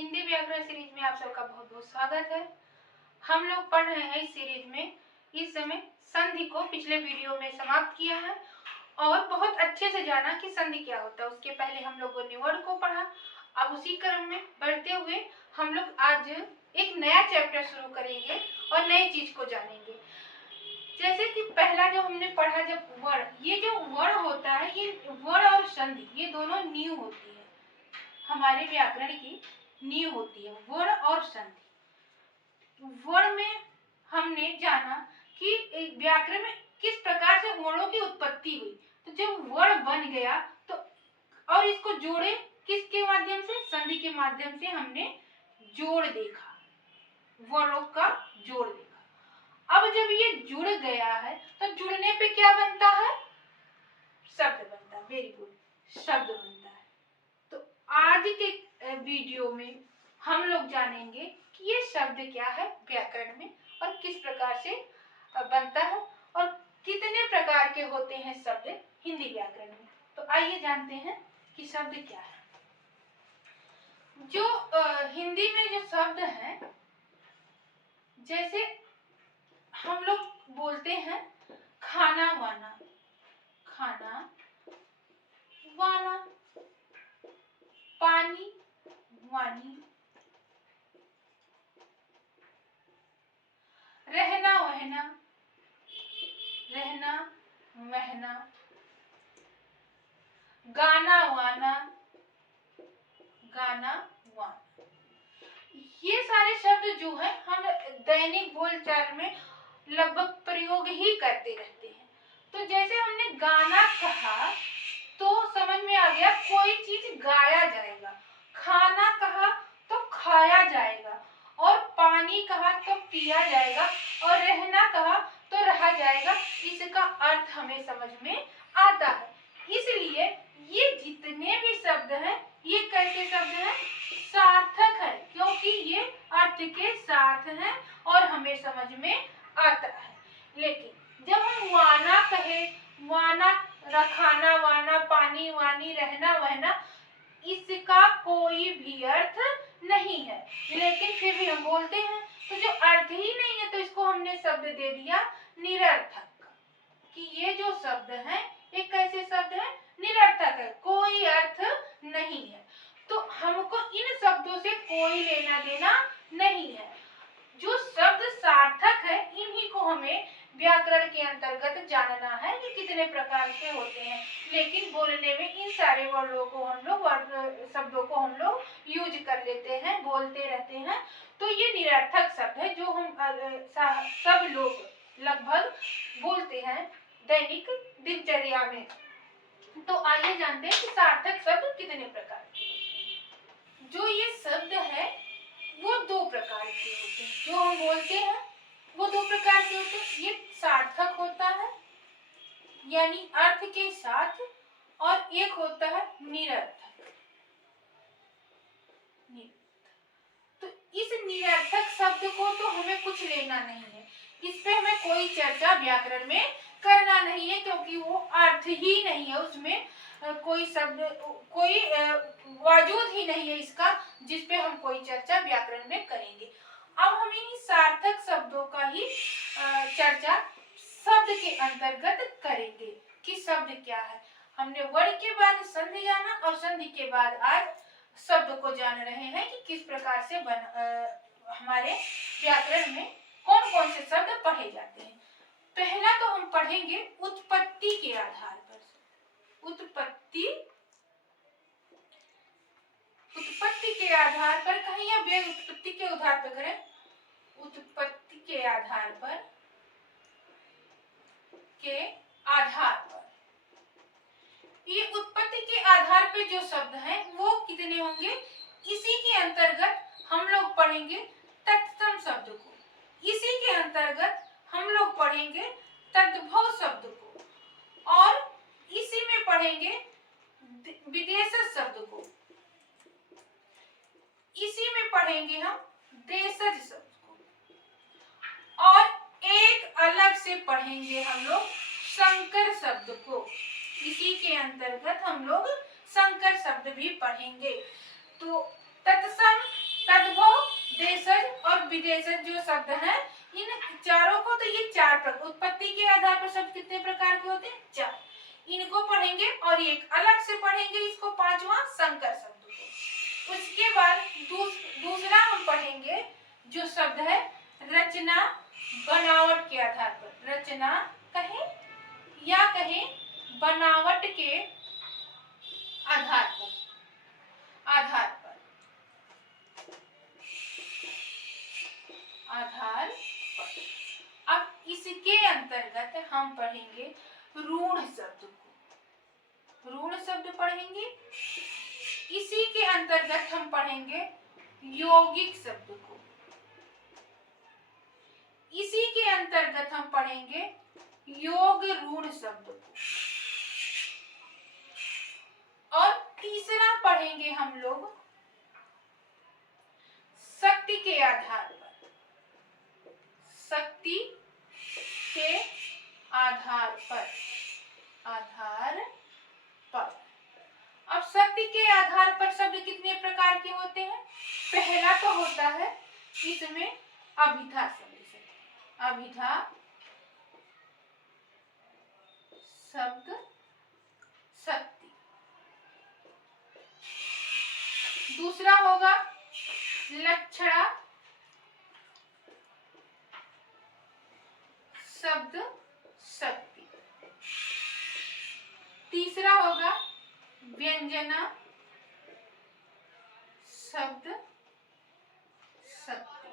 हिंदी व्याकरण सीरीज में आप सबका बहुत बहुत स्वागत है। हम लोग पढ़ रहे हैं इस सीरीज में इस समय संधि को पिछले वीडियो में समाप्त किया है और बहुत अच्छे से जाना कि संधि क्या होता है। उसके पहले हम लोगों ने वर्ड को पढ़ा। अब उसी क्रम में बढ़ते हुए हम लोग आज एक नया चैप्टर शुरू करेंगे और नई चीज को जानेंगे। जैसे कि पहला जो हमने पढ़ा जब वर्ड, ये जो वर्ड होता है, ये वर्ड और संधि ये दोनों नींव होती है, हमारे व्याकरण की नींव होती है वर्ड और संधि। वर्ड में हमने जाना कि व्याकरण में किस प्रकार से वर्णों की उत्पत्ति हुई। तो जब वर्ड बन गया तो और इसको जोड़े किसके माध्यम से, संधि के माध्यम से हमने जोड़ देखा, वर्णों का जोड़ देखा। अब जब ये जुड़ गया है तो जुड़ने पे क्या बनता है, शब्द बनता है। वेरी गुड, शब्द बनता है। तो आज के वीडियो में हम लोग जानेंगे कि ये शब्द क्या है व्याकरण में और किस प्रकार से बनता है और कितने प्रकार के होते हैं शब्द हिंदी व्याकरण में। तो आइए जानते हैं कि शब्द क्या है। जो हिंदी में जो शब्द हैं, जैसे हम लोग बोलते हैं खाना वाना, खाना वाना, पानी वानी, रहना वहना, रहना वहना, गाना वाना, गाना वाना। ये सारे शब्द जो है हम दैनिक बोलचाल में लगभग प्रयोग ही करते रहते हैं। तो जैसे हमने गाना कहा तो समझ में आ गया कोई चीज गाया जाएगा, खाना कहा तो खाया जाएगा, और पानी कहा तो पिया जाएगा, और रहना कहा तो रहा जाएगा। इसका अर्थ हमें समझ में आता है। इसलिए ये जितने भी शब्द हैं ये कैसे शब्द हैं, सार्थक है, क्योंकि ये अर्थ के साथ हैं और हमें समझ में आता है। लेकिन जब हम वाना कहे, वाना, रखाना वाना, पानी वानी, रहना वहना, इसका कोई भी अर्थ नहीं है, लेकिन फिर भी हम बोलते हैं। तो जो अर्थ ही नहीं है तो इसको हमने शब्द दे दिया निरर्थक, कि ये जो शब्द है ये कैसे शब्द है, निरर्थक है, कोई अर्थ नहीं है। तो हमको इन शब्दों से कोई लेना देना नहीं है। जो शब्द सार्थक है इन्हीं को हमें व्याकरण के अंतर्गत जानना है कि कितने प्रकार के होते हैं। लेकिन बोलने में इन सारे वर्णों को हम लोग, शब्दों को हम लोग यूज कर लेते हैं, बोलते रहते हैं। तो ये निरर्थक शब्द है जो हम सब लोग लगभग बोलते हैं दैनिक दिनचर्या में। तो आइए जानते हैं कि सार्थक शब्द कितने प्रकार के होते हैं। जो ये शब्द है वो दो प्रकार के होते हैं, जो हम बोलते हैं वो दो प्रकार के होते हैं। ये सार्थक होता है यानी अर्थ के साथ, और एक होता है निरर्थक। तो इस निरर्थक शब्द को तो हमें कुछ लेना नहीं है, इस पे हमें कोई चर्चा व्याकरण में करना नहीं है, क्योंकि वो अर्थ ही नहीं है, उसमें कोई शब्द, कोई वजूद ही नहीं है इसका जिसपे हम कोई चर्चा व्याकरण में करेंगे। अब हम इन सार्थक शब्दों का ही चर्चा शब्द के अंतर्गत करेंगे कि शब्द क्या है। हमने वर्ड के बाद संधि जाना और संधि के बाद आज शब्द को जान रहे हैं कि किस प्रकार से हमारे व्याकरण में कौन कौन से शब्द पढ़े जाते हैं। पहला तो हम पढ़ेंगे उत्पत्ति के आधार पर। उत्पत्ति के आधार पर कहें या व्युत्पत्ति के आधार पर करें, उत्पत्ति के आधार पर, ये उत्पत्ति के आधार पे जो शब्द हैं वो कितने होंगे, इसी के अंतर्गत हम लोग पढ़ेंगे तत्सम शब्द को, इसी के अंतर्गत हम लोग पढ़ेंगे तद्भव शब्द को, और इसी में पढ़ेंगे विदेशज शब्द को, इसी में पढ़ेंगे हम देशज शब्द को, और एक अलग से पढ़ेंगे हम लोग संकर शब्द को। इसी के अंतर्गत हम लोग संकर शब्द भी पढ़ेंगे। तो तत्सम देशज और विदेशज जो शब्द हैं, इन चारों को, तो ये चार प्रकार, उत्पत्ति के आधार पर शब्द कितने प्रकार के होते हैं? चार। इनको पढ़ेंगे और एक अलग से पढ़ेंगे इसको, पांचवा संकर शब्द को। उसके बाद दूसरा हम पढ़ेंगे जो शब्द है रचना बनावट के आधार पर, रचना कहें या कहें बनावट के आधार पर, अब इसके अंतर्गत हम पढ़ेंगे ऋण शब्द को, ऋण शब्द पढ़ेंगे। इसी के अंतर्गत हम पढ़ेंगे यौगिक शब्द को, इसी के अंतर्गत हम पढ़ेंगे योग ऋण शब्द को, और तीसरा पढ़ेंगे हम लोग शक्ति के आधार पर, शक्ति के आधार पर, अब शक्ति के आधार पर शब्द कितने प्रकार के होते हैं? पहला तो होता है इसमें अभिधा शब्द से, अभिधा शब्द शक्ति। दूसरा होगा लक्षणा शब्द शक्ति। तीसरा होगा व्यंजना शब्द शक्ति।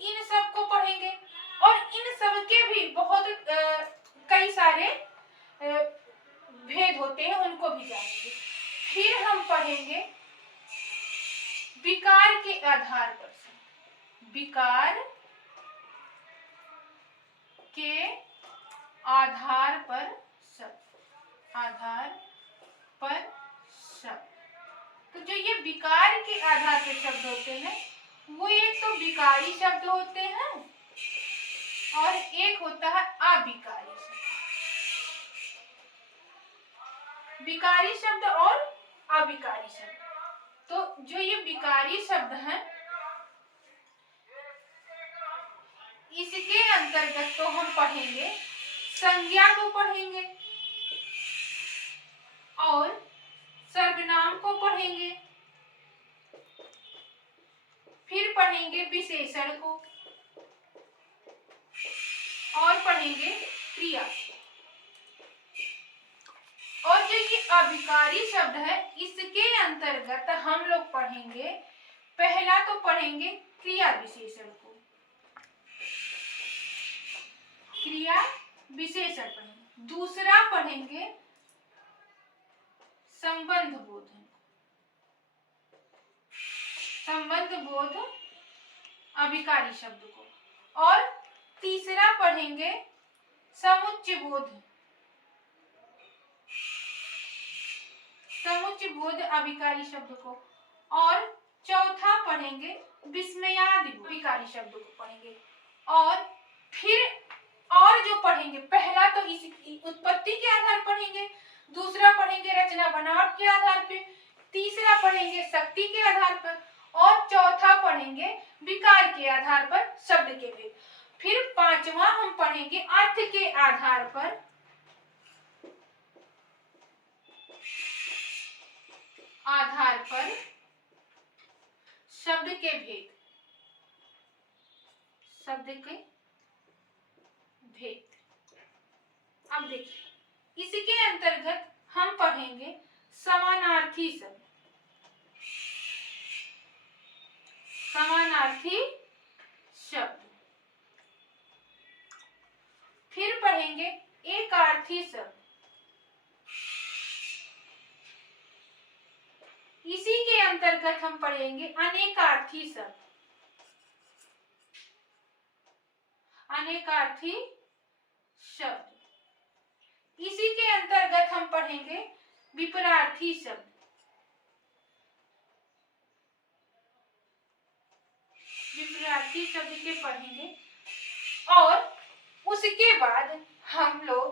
इन सब को पढ़ेंगे और इन सब के भी बहुत कई सारे भेद होते हैं, उनको भी जानेंगे। फिर हम पढ़ेंगे विकार के आधार पर, विकार के आधार पर शब्द, आधार पर शब्द। तो जो ये विकार के आधार पर शब्द होते हैं वो एक तो विकारी शब्द होते हैं और एक होता है अविकारी शब्द। विकारी शब्द और अविकारी शब्द। तो जो ये विकारी शब्द हैं इसके अंतर्गत तो हम पढ़ेंगे संज्ञा को पढ़ेंगे और सर्वनाम को पढ़ेंगे, फिर पढ़ेंगे विशेषण को और पढ़ेंगे क्रिया। और जो ये अविकारी शब्द है इसके अंतर्गत हम लोग पढ़ेंगे, पहला तो पढ़ेंगे क्रिया विशेषण को, क्रिया विशेषण पढ़ेंगे। दूसरा पढ़ेंगे संबंध बोध, संबंध बोध अविकारी शब्द को। और तीसरा पढ़ेंगे समुच्चय बोध, समुच्चय बोध अविकारी शब्द को। और चौथा पढ़ेंगे विस्मयादि विकारी शब्द को पढ़ेंगे। और फिर और जो पढ़ेंगे, पहला तो इस उत्पत्ति के आधार पढ़ेंगे, दूसरा पढ़ेंगे रचना बनावट के आधार पे, तीसरा पढ़ेंगे शक्ति के आधार पर और चौथा पढ़ेंगे विकार के आधार पर शब्द के भेद। फिर पांचवा हम पढ़ेंगे अर्थ के आधार पर, शब्द के भेद, शब्द के भेद। अब देखिए इसके अंतर्गत हम पढ़ेंगे समानार्थी शब्द, समानार्थी शब्द। फिर पढ़ेंगे एकार्थी शब्द, इसी के अंतर्गत हम पढ़ेंगे अनेकार्थी शब्द, अनेकार्थी शब्द। इसी के अंतर्गत हम पढ़ेंगे विपरार्थी शब्द, विपरार्थी शब्द के पढ़ेंगे। और उसके बाद हम लोग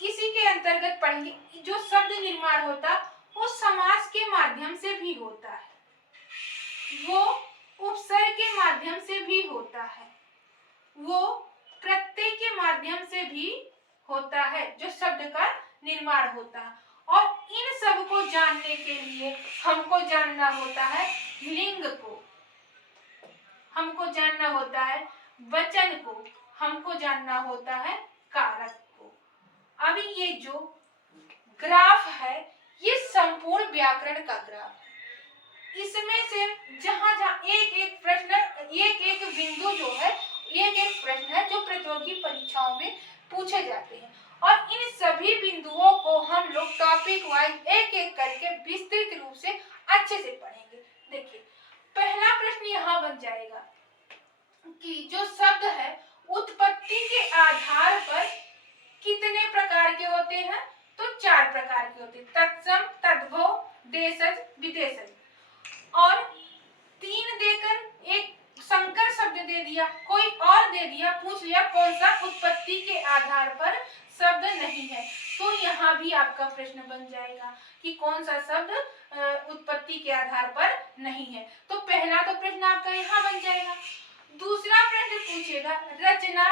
इसी के अंतर्गत पढ़ेंगे जो शब्द निर्माण होता वो समास के माध्यम से भी होता है, वो उपसर्ग के माध्यम से भी होता है, वो प्रत्यय के माध्यम से भी होता है, जो शब्द का निर्माण होता है। और इन सब को जानने के लिए हमको जानना होता है लिंग को, हमको जानना होता है वचन को, हमको जानना होता है कारक को। अभी ये जो ग्राफ है ये संपूर्ण व्याकरण का ग्राफ है। इसमें से जहां जहां एक एक प्रश्न, एक एक बिंदु जो है, एक एक प्रश्न है जो प्रतियोगी परीक्षाओं में पूछे जाते हैं, और इन सभी बिंदुओं को हम लोग टॉपिक वाइज एक एक करके विस्तृत रूप से अच्छे से पढ़ेंगे। देखिए पहला प्रश्न यहाँ बन जाएगा कि जो शब्द है उत्पत्ति के आधार पर कितने प्रकार के होते हैं, तो 4 प्रकार के होते हैं, तत्सम, तद्भव, देशज, विदेशज। और 3 देकर एक संकर शब्द दे दिया, कोई और दे दिया, पूछ लिया कौन सा उत्पत्ति के आधार पर शब्द नहीं है, तो यहाँ भी आपका प्रश्न बन जाएगा कि कौन सा शब्द उत्पत्ति के आधार पर नहीं है। तो पहला तो प्रश्न आपका यहाँ बन जाएगा। दूसरा प्रश्न पूछेगा रचना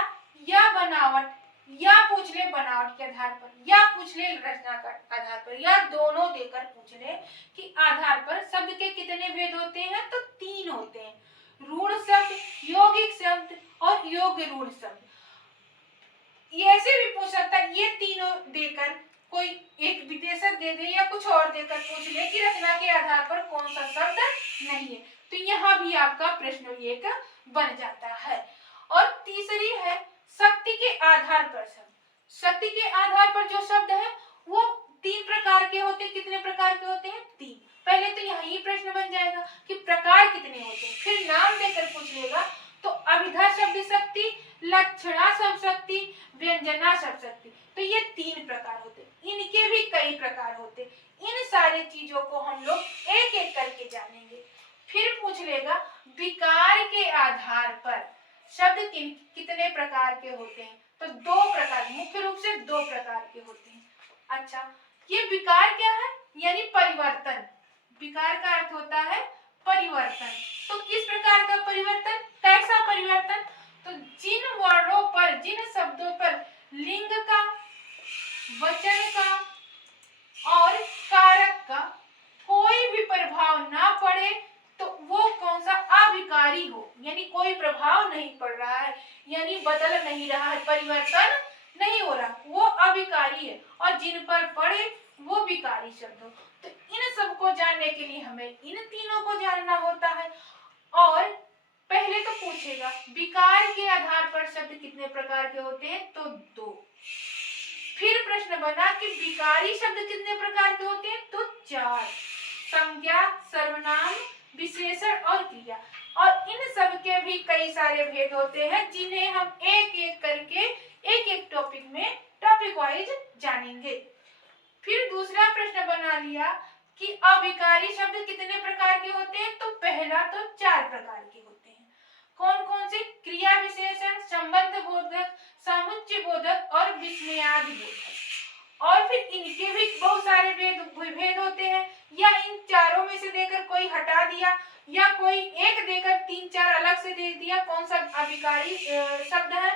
या बनावट, या पूछ ले बनावट के आधार पर, या पूछ ले रचना के आधार पर, या दोनों देकर पूछ ले कि आधार पर शब्द के कितने भेद होते हैं, तो 3 होते हैं, रूढ़ शब्द, यौगिक शब्द और योग रूढ़ शब्द। ऐसे भी पूछ सकता है ये तीनों देकर कोई एक विशेषण दे दे या कुछ और देकर पूछ ले कि रचना के आधार पर कौन सा शब्द नहीं है, तो यहाँ भी आपका प्रश्न एक बन जाता है। और तीसरी है शक्ति के आधार पर शब्द। शक्ति के आधार पर जो शब्द है वो 3 प्रकार के होते हैं। कितने प्रकार के होते हैं? 3। पहले तो यही प्रश्न बन जाएगा कि प्रकार कितने होते हैं, फिर नाम देकर पूछ लेगा तो अभिधा शब्द शक्ति, लक्षणा शब्द शक्ति, व्यंजना शब्द शक्ति, तो ये 3 प्रकार होते हैं। इनके भी कई प्रकार होते हैं। इन सारे चीजों को हम लोग एक एक करके जानेंगे। फिर पूछ लेगा विकार के आधार पर शब्द कितने प्रकार के होते हैं, तो 2 प्रकार, मुख्य रूप से 2 प्रकार के होते हैं। अच्छा, ये विकार क्या है? यानी परिवर्तन। विकार का अर्थ होता है परिवर्तन। तो किस प्रकार का परिवर्तन, कैसा परिवर्तन? तो जिन वर्णों पर, जिन शब्दों पर लिंग का, वचन का और कारक का कोई भी प्रभाव ना पड़े, तो वो कौन सा अविकारी हो, यानी कोई प्रभाव नहीं पड़ रहा है, यानी बदल नहीं रहा है, परिवर्तन नहीं हो रहा, वो अविकारी है, और जिन पर पड़े वो विकारी शब्द हो। तो इन सब को जानने के लिए हमें इन तीनों को जानना होता है। और पहले तो पूछेगा विकार के आधार पर शब्द कितने प्रकार के होते हैं, तो 2। फिर प्रश्न बना कि विकारी शब्द कितने प्रकार के होते हैं, तो 4, संज्ञा, सर्वनाम, विशेषण और क्रिया। और इन सब के भी कई सारे भेद होते हैं जिन्हें हम एक एक करके एक एक टॉपिक में टॉपिक वाइज जानेंगे। फिर दूसरा प्रश्न बना लिया कि अविकारी शब्द कितने प्रकार के होते हैं, तो पहला तो 4 प्रकार के होते हैं। कौन कौन से? क्रिया विशेषण, संबंध बोधक, समुच्चय बोधक और विस्मयादि बोधक। और फिर इनके भी बहुत सारे भेद होते हैं, या इन चारों में से देकर कोई हटा दिया, या कोई एक देकर 3-4 अलग से दे दिया कौन सा अविकारी शब्द है,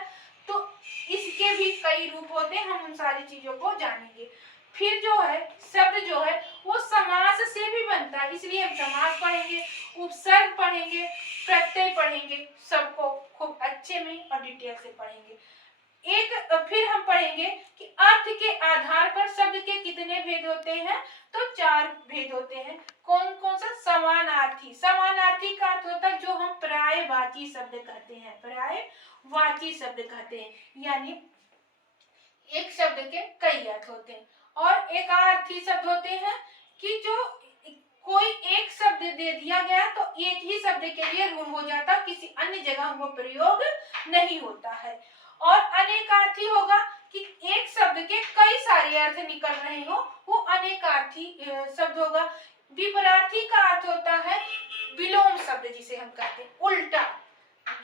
तो इसके भी कई रूप होते हैं। हम उन सारी चीजों को जानेंगे। फिर जो है शब्द जो है वो समास से भी बनता है, इसलिए हम समास पढ़ेंगे, उपसर्ग पढ़ेंगे, प्रत्यय पढ़ेंगे, सबको खूब अच्छे में और डिटेल से पढ़ेंगे। फिर हम पढ़ेंगे कि अर्थ के आधार पर शब्द के कितने भेद होते हैं, तो 4 भेद होते हैं। कौन कौन सा? समानार्थी। समानार्थी का अर्थ होता है जो हम पर्यायवाची शब्द कहते हैं, पर्यायवाची शब्द कहते हैं, यानी एक शब्द के कई अर्थ होते हैं। और एकार्थी शब्द होते हैं कि जो कोई एक शब्द दे दिया गया तो एक ही शब्द के लिए रूढ़ हो जाता, किसी अन्य जगह वो प्रयोग नहीं होता है। और अनेकार्थी होगा कि एक शब्द के कई सारे अर्थ निकल रहे हो, वो अनेकार्थी शब्द होगा। विपरार्थी का अर्थ होता है विलोम शब्द, जिसे हम कहते हैं उल्टा,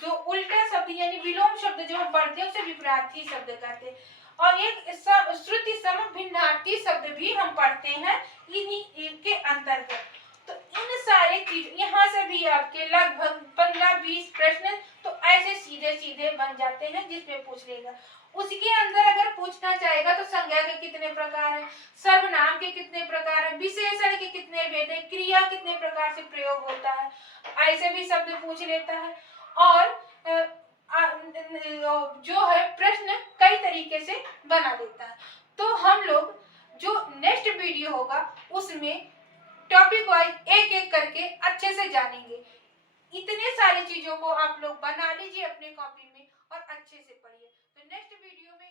जो उल्टा शब्द यानी विलोम शब्द जो हम पढ़ते हैं उसे विपरार्थी शब्द कहते हैं। और एक श्रुति सम भिन्नार्थी शब्द भी हम पढ़ते हैं, इन्हीं के अंतर्गत। तो इन सारे चीज यहाँ से भी आपके लगभग 15-20 प्रश्न तो ऐसे सीधे सीधे बन जाते हैं जिसमें पूछ लेगा। उसके अंदर अगर पूछना चाहेगा तो संज्ञा के कितने प्रकार हैं, सर्वनाम के कितने प्रकार हैं, विशेषण के कितने भेद हैं, क्रिया कितने प्रकार से प्रयोग होता है, ऐसे भी शब्द पूछ लेता है। और जो है प्रश्न कई तरीके से बना देता है। तो हम लोग जो नेक्स्ट वीडियो होगा उसमें टॉपिक वाइज एक एक करके अच्छे से जानेंगे। इतने सारी चीजों को आप लोग बना लीजिए अपने कॉपी में और अच्छे से पढ़िए। तो नेक्स्ट वीडियो में